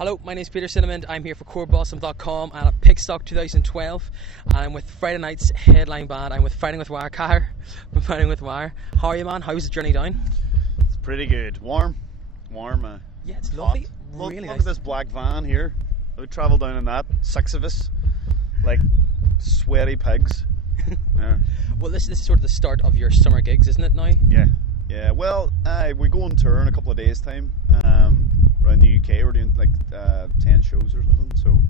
Hello, my name is Peter Cinnamon. I'm here for Chordblossom.com and at Pigstock 2012. And I'm with Friday night's headline band. I'm with Fighting with Wire, Cahir from Fighting with Wire. How are you, man? How was the journey down? It's pretty good. Warm. Yeah, it's lovely. Hot. Really look nice. at this black van here. We travelled down in that, 6 of us, like sweaty pigs. Yeah. Well, this is sort of the start of your summer gigs, isn't it now? Yeah. Well, we go on tour in a couple of days' time. Around the UK, we're doing like 10 shows or something. So.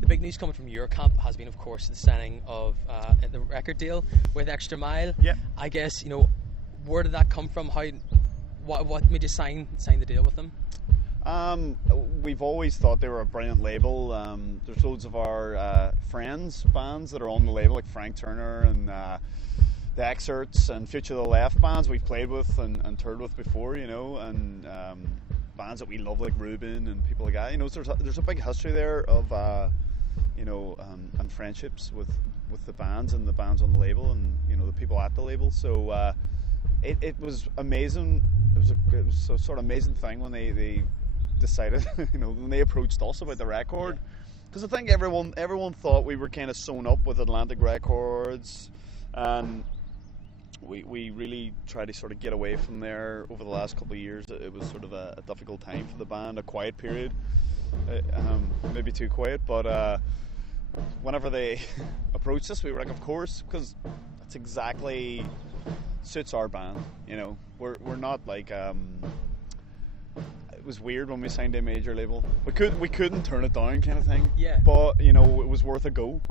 The big news coming from your camp has been, of course, the signing of the record deal with Extra Mile. Yeah. I guess, where did that come from? What made you sign the deal with them? We've always thought they were a brilliant label. There's loads of our friends, bands that are on the label, like Frank Turner and the Excerpts and Future to the Left, bands we've played with and toured with before, and bands that we love, like Ruben and people like that. There's a big history there of and friendships with the bands and the bands on the label and the people at the label. So it was amazing. It was a sort of amazing thing when they decided, when they approached us about the record, because I think everyone thought we were kind of sewn up with Atlantic Records, and we really tried to sort of get away from there over the last couple of years. It was sort of a difficult time for the band, a quiet period, maybe too quiet, but whenever they approached us, we were like, of course, because that's exactly suits our band. We're not like it was weird when we signed a major label. We couldn't turn it down, kind of thing. Yeah. But it was worth a go.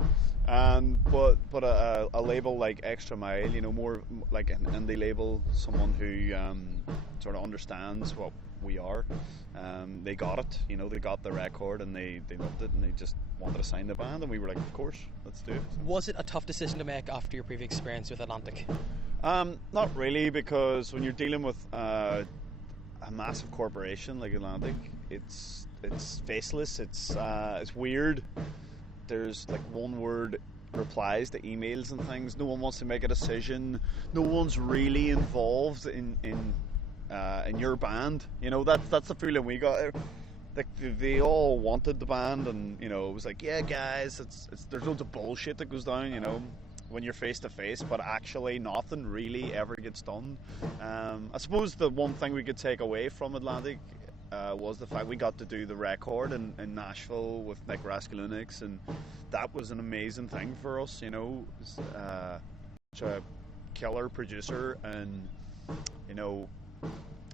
But a label like Extra Mile, more like an indie label, someone who sort of understands what we are. They got it. They got the record and they loved it and they just wanted to sign the band, and we were like, of course, let's do it. Was it a tough decision to make after your previous experience with Atlantic? Not really, because when you're dealing with a massive corporation like Atlantic, it's faceless. It's weird. There's like one word replies to emails and things. No one wants to make a decision. No one's really involved in your band. That's the feeling we got. Like they all wanted the band, and it was like, yeah, guys, there's loads of bullshit that goes down, when you're face to face, but actually nothing really ever gets done. I suppose the one thing we could take away from Atlantic was the fact we got to do the record in Nashville with Nick Raskulinecz, and that was an amazing thing for us. Such a killer producer, and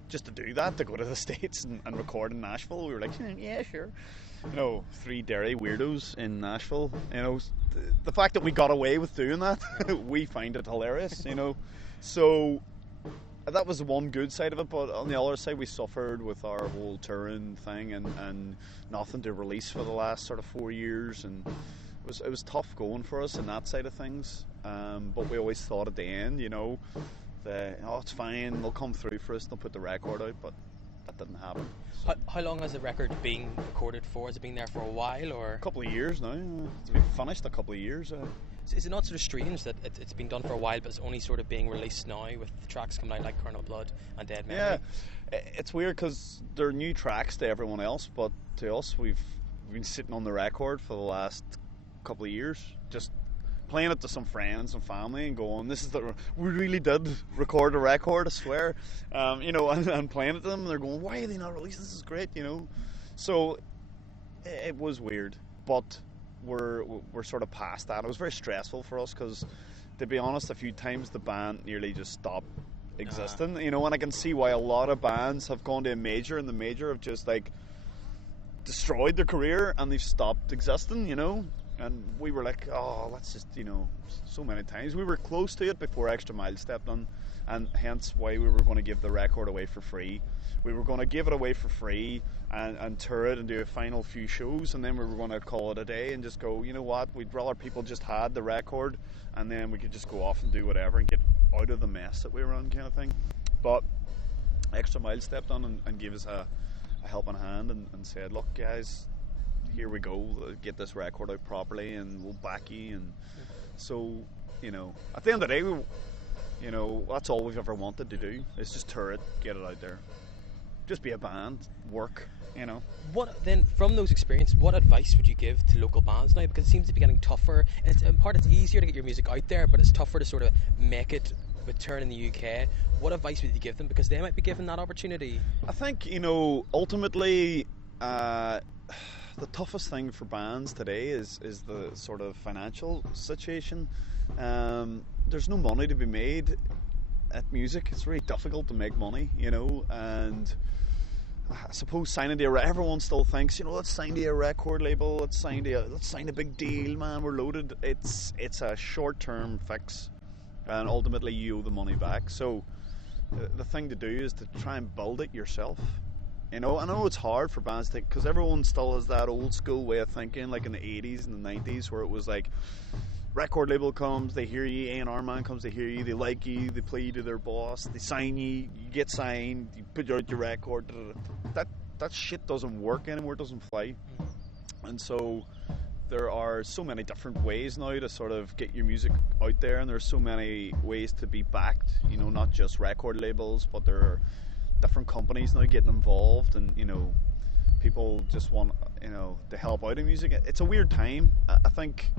just to do that, to go to the States and record in Nashville, we were like, yeah, sure. 3 dairy weirdos in Nashville. The fact that we got away with doing that, we find it hilarious. So that was the one good side of it. But on the other side, we suffered with our whole touring thing and nothing to release for the last sort of 4 years, and it was tough going for us in that side of things. But we always thought at the end, it's fine, they'll come through for us, they'll put the record out, but that didn't happen. So. How long has the record been recorded for? Has it been there for a while, or? A couple of years now. It's been finished a couple of years. Is it not sort of strange that it's been done for a while, but it's only sort of being released now with the tracks coming out like Kernel Blood and Dead Memory? Yeah, it's weird because they're new tracks to everyone else, but to us, we've been sitting on the record for the last couple of years, just playing it to some friends and family and going, we really did record a record, I swear, and playing it to them, and they're going, why are they not releasing this? Is great, So it was weird, but we're sort of past that. It was very stressful for us because, to be honest, a few times the band nearly just stopped existing, and I can see why a lot of bands have gone to a major, and the major have just like destroyed their career and they've stopped existing, And we were like, let's just, so many times. We were close to it before Extra Mile stepped on, and hence why we were going to give the record away for free. We were going to give it away for free and tour it and do a final few shows, and then we were going to call it a day and just go, you know what, we'd rather people just had the record, and then we could just go off and do whatever and get out of the mess that we were in, kind of thing. But Extra Mile stepped on and gave us a helping hand and said, look, guys, here we go, get this record out properly and we'll back you. And so, at the end of the day, that's all we've ever wanted to do, is just tour it, get it out there. just be a band, work, you know. What then, from those experiences, what advice would you give to local bands now? Because it seems to be getting tougher. It's, in part, it's easier to get your music out there, but it's tougher to sort of make it return in the UK. What advice would you give them? Because they might be given that opportunity. I think, you know, ultimately, the toughest thing for bands today is the sort of financial situation. There's no money to be made at music. It's really difficult to make money, you know, and I suppose signing to everyone still thinks, you know, let's sign to a record label, let's sign a big deal, man, we're loaded. It's a short-term fix, and ultimately you owe the money back. So the thing to do is to try and build it yourself. You know, I know it's hard for bands to, because everyone still has that old school way of thinking, like in the 80s and the 90s, where it was like, record label comes, they hear you, A&R man comes, they hear you, they like you, they play you to their boss, they sign you, you get signed, you put out your record. That shit doesn't work anymore, it doesn't fly. And so there are so many different ways now to sort of get your music out there, and there's so many ways to be backed, you know, not just record labels, but there are different companies now getting involved, and, you know, people just want, you know, to help out in music. It's a weird time. I think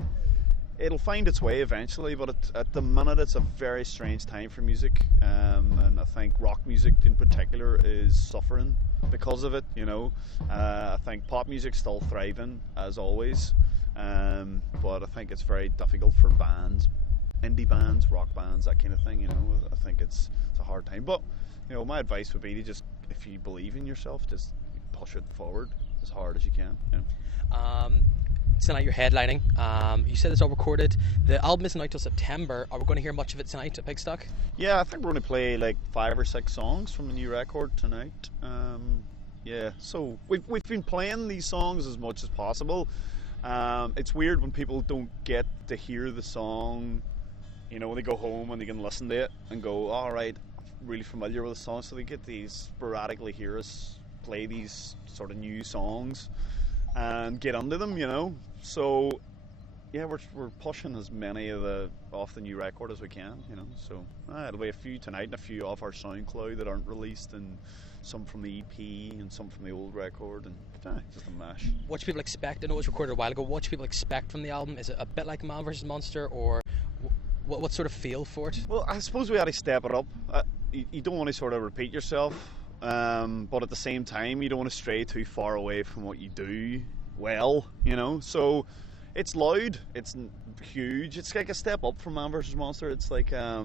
it'll find its way eventually, but at the minute it's a very strange time for music, and I think rock music in particular is suffering because of it, you know. I think pop music's still thriving as always, but I think it's very difficult for bands, indie bands, rock bands, that kind of thing, you know. I think it's a hard time, but, you know, my advice would be to just, if you believe in yourself, just push it forward as hard as you can, you know. Tonight you're headlining. You said it's all recorded. The album isn't out till September. Are we going to hear much of it tonight at Pigstock? Yeah, I think we're going to play like 5 or 6 songs from the new record tonight. Yeah, so we've been playing these songs as much as possible. It's weird when people don't get to hear the song, you know, when they go home and they can listen to it and go, all right, I'm really familiar with the song, so they get these sporadically hear us play these sort of new songs and get under them, you know. So yeah, we're pushing as many of off the new record as we can, you know. So it'll be a few tonight and a few off our SoundCloud that aren't released, and some from the EP and some from the old record, and just a mash. What should people expect? I know it was recorded a while ago. What should people expect from the album? Is it a bit like Man vs. Monster, or what sort of feel for it? Well, I suppose we had to step it up. You don't want to sort of repeat yourself, but at the same time you don't want to stray too far away from what you do well, you know. So it's loud, it's huge, it's like a step up from Man vs. Monster. It's like a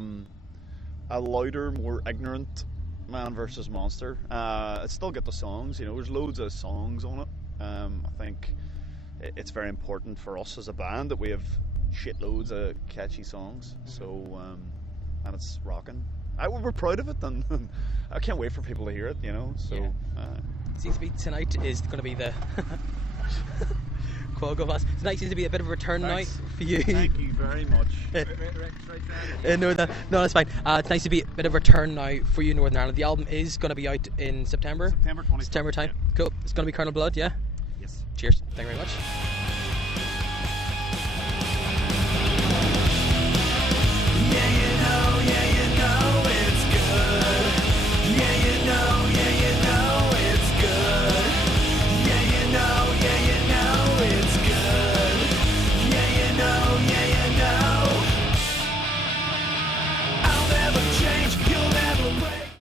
louder, more ignorant Man vs. Monster. It's still got the songs, you know, there's loads of songs on it. I think it's very important for us as a band that we have shitloads of catchy songs. So and it's rocking. We're proud of it, and I can't wait for people to hear it, you know. So yeah. Seems to be tonight is going to be the tonight seems to be a bit of a return night for you. Thank you very much. No, that's fine. It's nice to be a bit of a return now for you, Northern Ireland. The album is going to be out in September. September 20th. September time. Cool. It's going to be Colonel Blood, yeah? Yes. Cheers. Thank you very much.